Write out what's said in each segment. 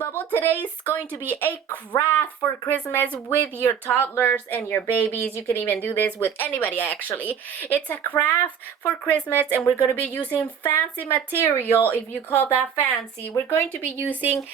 Bubble. Today is going to be a craft for Christmas with your toddlers and your babies. You can even do this with anybody actually. It's a craft for Christmas and we're going to be using fancy material. If you call that fancy, we're going to be using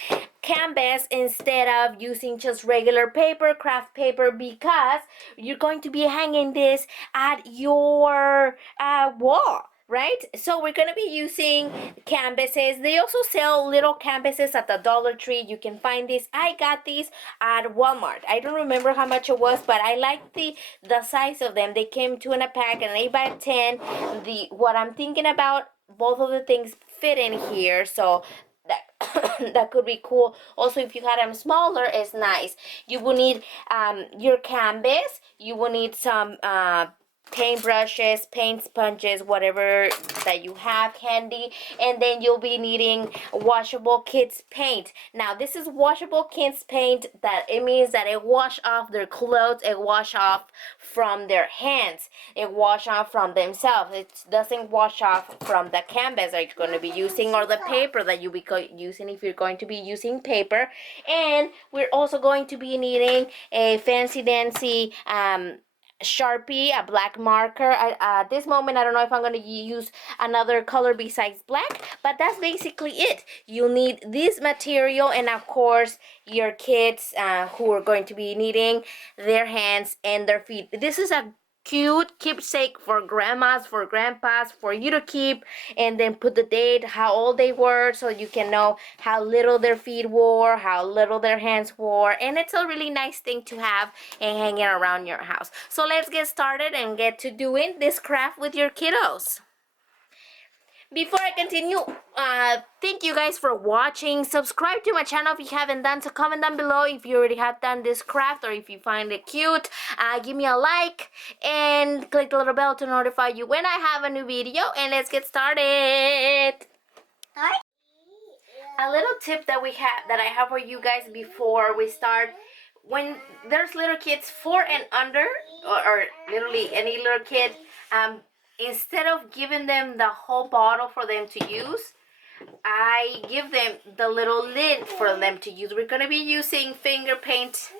canvas instead of using just regular paper, craft paper, because you're going to be hanging this at your wall. Right? So we're going to be using canvases. They also sell little canvases at the Dollar Tree. You can find these. I got these at Walmart. I don't remember how much it was, but I like the size of them. They came 2 in a pack, and 8 by 10. What I'm thinking about, both of the things fit in here, so that that could be cool. Also, if you had them smaller, it's nice. You will need your canvas. You will need some paint brushes, paint sponges, whatever that you have handy, and then you'll be needing washable kids paint. Now this is washable kids paint. That it means that it wash off their clothes, it wash off from their hands, it wash off from themselves. It doesn't wash off from the canvas that you're going to be using or the paper that you'll be using if you're going to be using paper. And we're also going to be needing a fancy dancy Sharpie, a black marker. At this moment I don't know if I'm going to use another color besides black, but that's basically it. You'll need this material, and of course your kids who are going to be needing their hands and their feet. This is a cute keepsake for grandmas, for grandpas, for you to keep, and then put the date, how old they were, so you can know how little their feet wore, how little their hands wore, and it's a really nice thing to have and hanging around your house. So let's get started and get to doing this craft with your kiddos. Before I continue, thank you guys for watching. Subscribe to my channel if you haven't done so. Comment down below if you already have done this craft or if you find it cute. Give me a like and click the little bell to notify you when I have a new video. And let's get started. A little tip that I have for you guys before we start: when there's little kids 4 and under, or literally any little kid, instead of giving them the whole bottle for them to use, I give them the little lid for them to use. We're going to be using finger paint,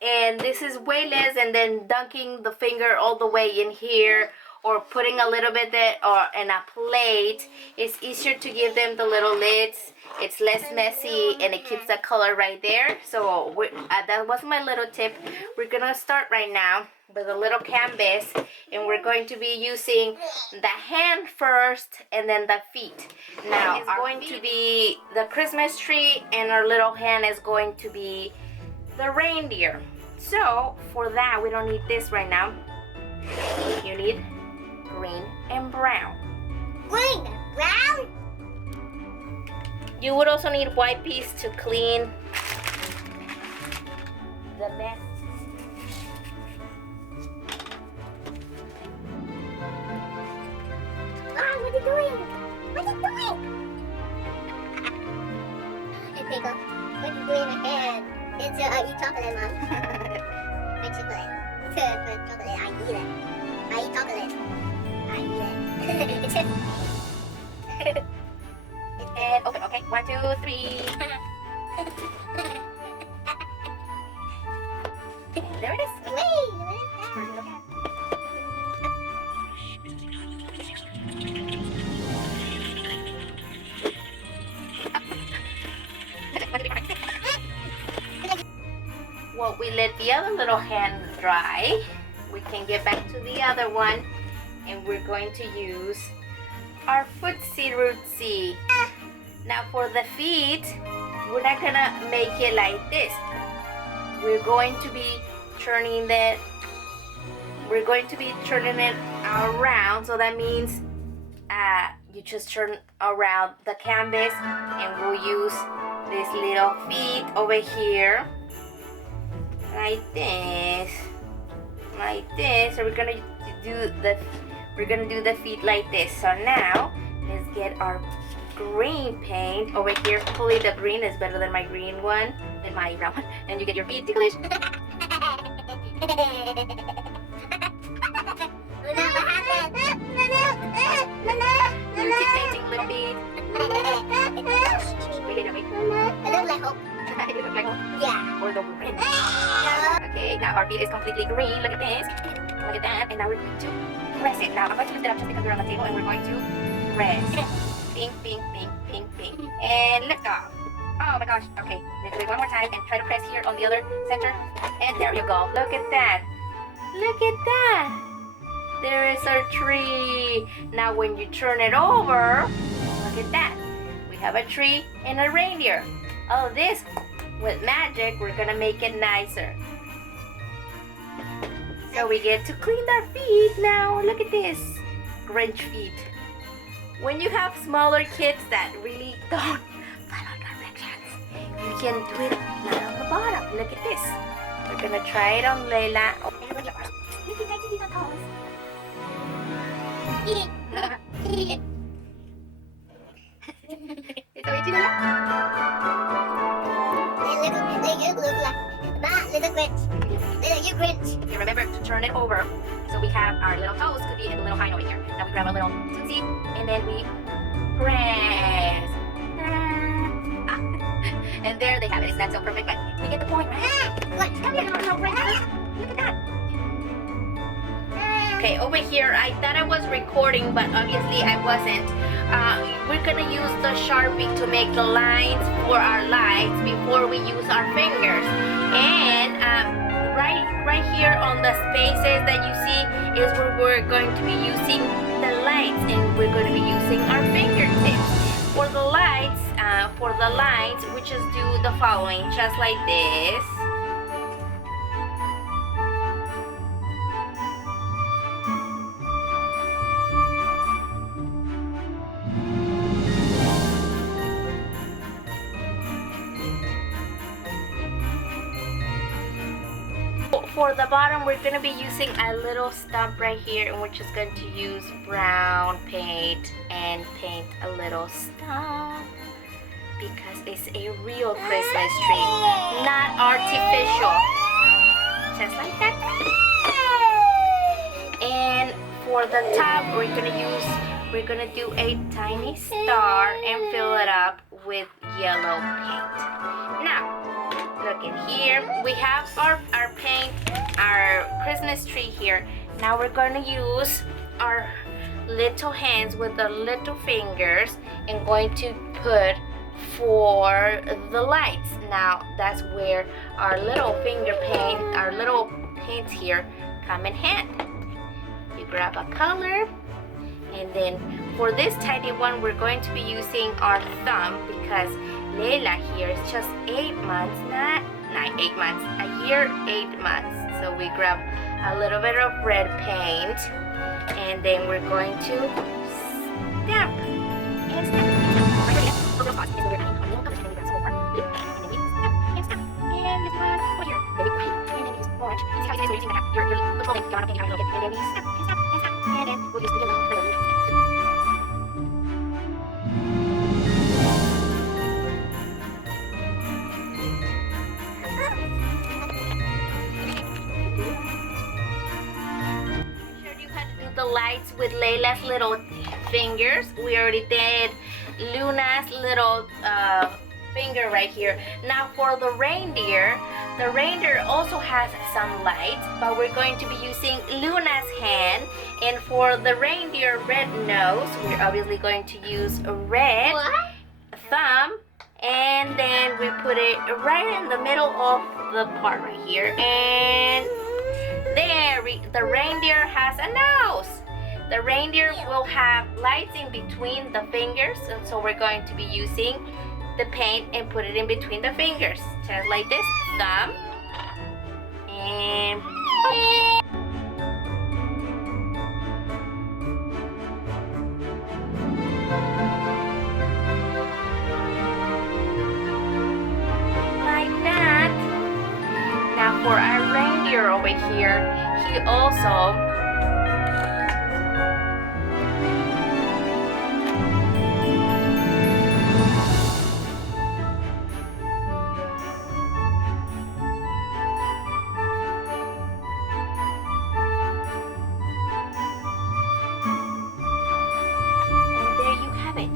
and this is way less, and then dunking the finger all the way in here, or putting a little bit there, or in a plate. It's easier to give them the little lids. It's less messy and it keeps the color right there. So that was my little tip. We're gonna start right now with a little canvas, and we're going to be using the hand first and then the feet. Now it's going to be the Christmas tree, and our little hand is going to be the reindeer. So for that, we don't need this right now. You need green and brown. Green and brown? You would also need white piece to clean the mess. Mom, what are you doing? What are you doing? Hey, Pickle, what are you doing in my hand? It's eat chocolate, Mom. My chocolate. Chocolate. I eat it. I eat chocolate. I eat it. And open. Okay, 1, 2, 3. There it is. Wait, what is that? Well, we let the other little hand dry. We can get back to the other one, and we're going to use our footsie rootsy. Now for the feet, we're not gonna make it like this. We're going to be turning it around. So that means you just turn around the canvas, and we'll use these little feet over here like this. So we're gonna do the feet like this. So now let's get our green paint over here. Hopefully the green is better than my green one, than my brown one. And you get your feet ticklish. You're painting little feet. Wait. for the wind. Okay, now our feet is completely green. Look at this. Look at that. And now we're going to press it. Now I'm going to lift it up just because we're on the table and we're going to press. Ping, ping, ping, ping, ping. And lift off. Oh my gosh. Okay, let's do it one more time and try to press here on the other center. And there you go. Look at that. Look at that. There is our tree. Now when you turn it over, look at that. We have a tree and a reindeer. All of this, with magic, we're gonna make it nicer. So we get to clean our feet now. Look at this. Grinch feet. When you have smaller kids that really don't follow directions, you can do it not on the bottom. Look at this. We're gonna try it on Layla. It's original. Little Grinch. Little you Grinch. Okay, remember to turn it over. So we have our little toes could be in the little hind over here. Now we grab a little tootsie and then we press. And there they have it. It's not so perfect, but we get the point, right? What? Come here, little Grinch. Look at that. Okay, over here, I thought I was recording, but obviously I wasn't. We're gonna use the Sharpie to make the lines for our lights before we use our fingers. And right here on the spaces that you see is where we're going to be using the lights, and we're going to be using our fingertips. For the lights, for the lines, we just do the following, just like this. For the bottom, we're going to be using a little stump right here, and we're just going to use brown paint and paint a little stump because it's a real Christmas tree, not artificial. Just like that. And for the top, we're going to do a tiny star and fill it up with yellow paint. Now, look in here, we have our paint, our Christmas tree here. Now we're going to use our little hands with the little fingers and going to put for the lights. Now that's where our little finger paint, our little paints here come in hand. You grab a color, and then for this tiny one, we're going to be using our thumb because Layla here is just 8 months, not 8 months, a year, 8 months. So we grab a little bit of red paint, and then we're going to stamp and stamp. The lights with Layla's little fingers. We already did Luna's little finger right here. Now for the reindeer also has some lights, but we're going to be using Luna's hand. And for the reindeer red nose, we're obviously going to use a red thumb, and then we put it right in the middle of the part right here. And there, the reindeer has a nose. The reindeer will have lights in between the fingers, and so we're going to be using the paint and put it in between the fingers, just like this. Thumb and like that. Now for our reindeer over here, he also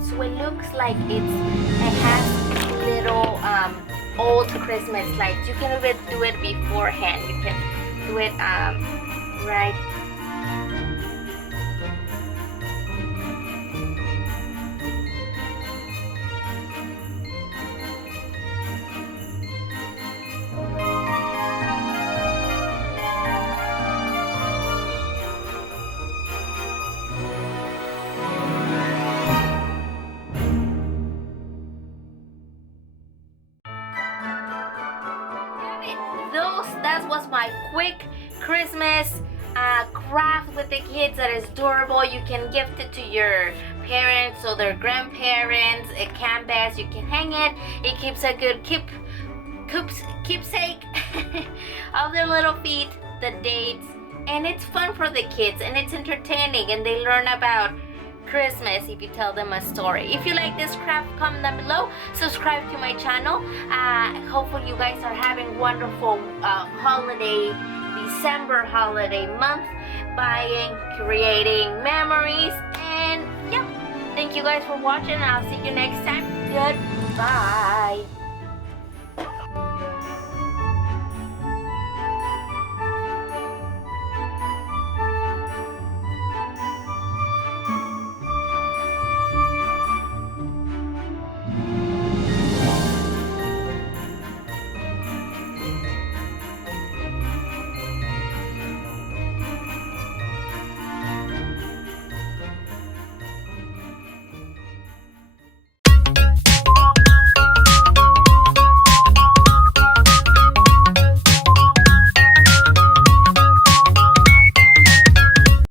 so it looks like it has little old Christmas lights. You can even do it beforehand. You can do it right. That was my quick Christmas craft with the kids that is durable. You can gift it to your parents or their grandparents. A canvas, you can hang it. It keeps a good keepsake of their little feet, the dates, and it's fun for the kids and it's entertaining and they learn about Christmas if you tell them a story. If you like this craft, comment down below, subscribe to my channel. Hopefully you guys are having wonderful December holiday month, buying, creating memories, and yeah, thank you guys for watching. I'll see you next time. Goodbye.